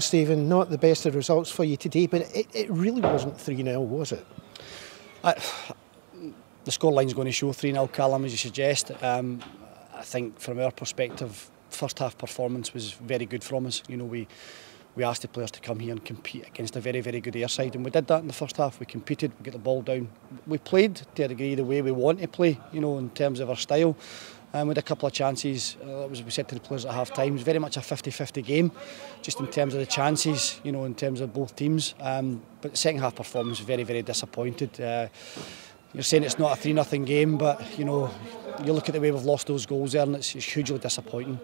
Well, Stephen, not the best of results for you today, but it really wasn't 3-0, was it? The scoreline's going to show 3-0, Callum, as you suggest. I think from our perspective, first half performance was very good from us. You know, we asked the players to come here and compete against a very, very good Airside, and we did that in the first half. We competed, we got the ball down. We played to a degree the way we want to play, you know, in terms of our style. We had a couple of chances, as we said to the players at half time, it was very much a 50-50 game, just in terms of the chances, you know, in terms of both teams. But the second half performance was very, very disappointed. You're saying it's not a 3-0 game, but, you know, you look at the way we've lost those goals there and it's hugely disappointing.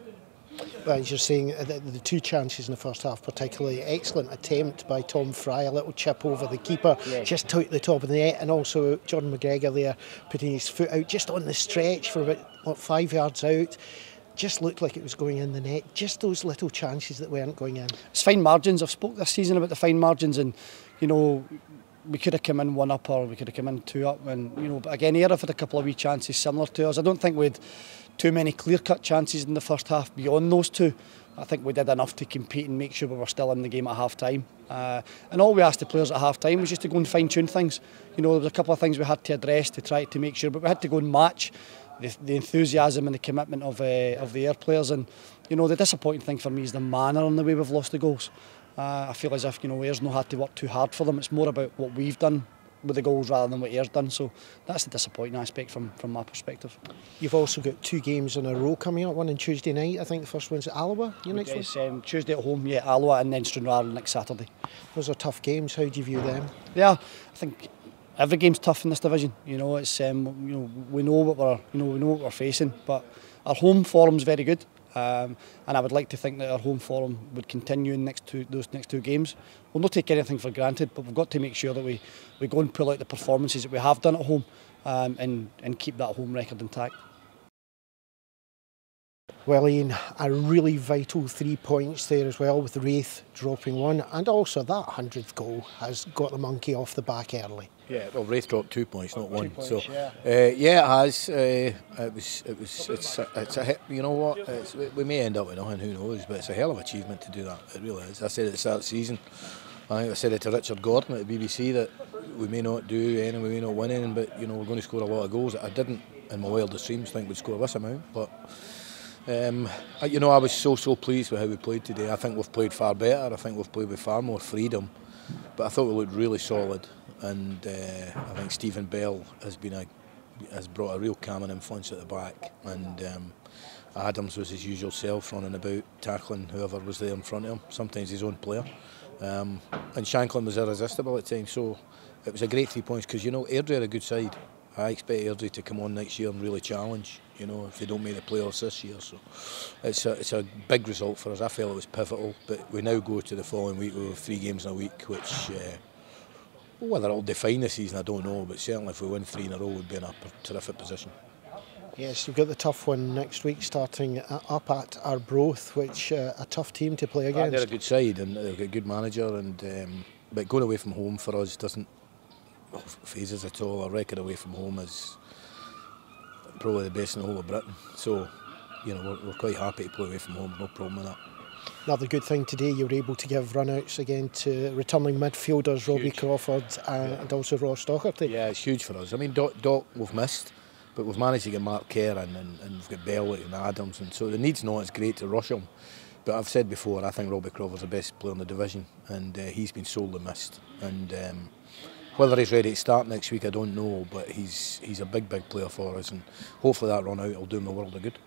Well, as you're saying, the two chances in the first half particularly, excellent attempt by Tom Fry, a little chip over the keeper, just out the top of the net, and also Jordan McGregor there putting his foot out just on the stretch for about 5 yards out. Just looked like it was going in the net. Just those little chances that weren't going in. It's fine margins. I've spoke this season about the fine margins, and, you know, we could have come in 1 up or we could have come in 2 up, and, you know, but again, Airdrie had a couple of wee chances similar to us. I don't think we had too many clear-cut chances in the first half beyond those two. I think we did enough to compete and make sure we were still in the game at half-time. And all we asked the players at half-time was just to go and fine-tune things. You know, there was a couple of things we had to address to try to make sure, but we had to go and match the enthusiasm and the commitment of the Ayr players. And, you know, the disappointing thing for me is the manner and the way we've lost the goals. I feel as if, you know, Ayr's not had to work too hard for them. It's more about what we've done with the goals rather than what Ayr's done. So that's the disappointing aspect from my perspective. You've also got 2 games in a row coming up, one on Tuesday night. I think the first one's at Alloa. Tuesday at home, Alloa, and then Stranraer next Saturday. Those are tough games. How do you view them? Yeah, I think every game's tough in this division. You know, it's you know, we know what we're facing, but our home form's very good. And I would like to think that our home form would continue in those next two games. We'll not take anything for granted, but we've got to make sure that we go and pull out the performances that we have done at home, and keep that home record intact. Well, Ian, a really vital 3 points there as well, with Raith dropping 1, and also that 100th goal has got the monkey off the back early. Yeah, well, Raith dropped 2 points, not 1. 2 points, so, yeah, it has. It's a you know what? We may end up with nothing, who knows? But it's a hell of an achievement to do that. It really is. I said at the start of the season. I think I said it to Richard Gordon at the BBC that we may not do anything, we may not win anything, but, you know, we're going to score a lot of goals. I didn't, in my wildest dreams, think we'd score this amount, but. You know, I was so pleased with how we played today. I think we've played far better. I think we've played with far more freedom. But I thought we looked really solid, and I think Stephen Bell has brought a real calming influence at the back. And Adams was his usual self, running about, tackling whoever was there in front of him. Sometimes his own player. And Shanklin was irresistible at times. So it was a great 3 points because, you know, Airdrie are a good side. I expect Airdrie to come on next year and really challenge, you know, if they don't make the playoffs this year. So it's a big result for us. I felt it was pivotal, but we now go to the following week with 3 games in a week, which whether it'll define the season, I don't know, but certainly if we win 3 in a row, we'd be in a terrific position. Yes, you've got the tough one next week, starting up at Arbroath, which a tough team to play against. They're a good side and they've got a good manager, and but going away from home for us doesn't phase us at all. Our record away from home is probably the best in the whole of Britain. So, you know, we're quite happy to play away from home, no problem with that. Another good thing today, you were able to give run-outs again to returning midfielders Robbie Crawford and also Ross Docherty. Yeah, it's huge for us. I mean, Doc we've missed, but we've managed to get Mark Kerr and we've got Bellick and Adams, and so the need's not as great to rush him. But I've said before, I think Robbie Crawford's the best player in the division, and he's been sorely missed. And whether he's ready to start next week, I don't know, but he's a big player for us, and hopefully that run out will do him a world of good.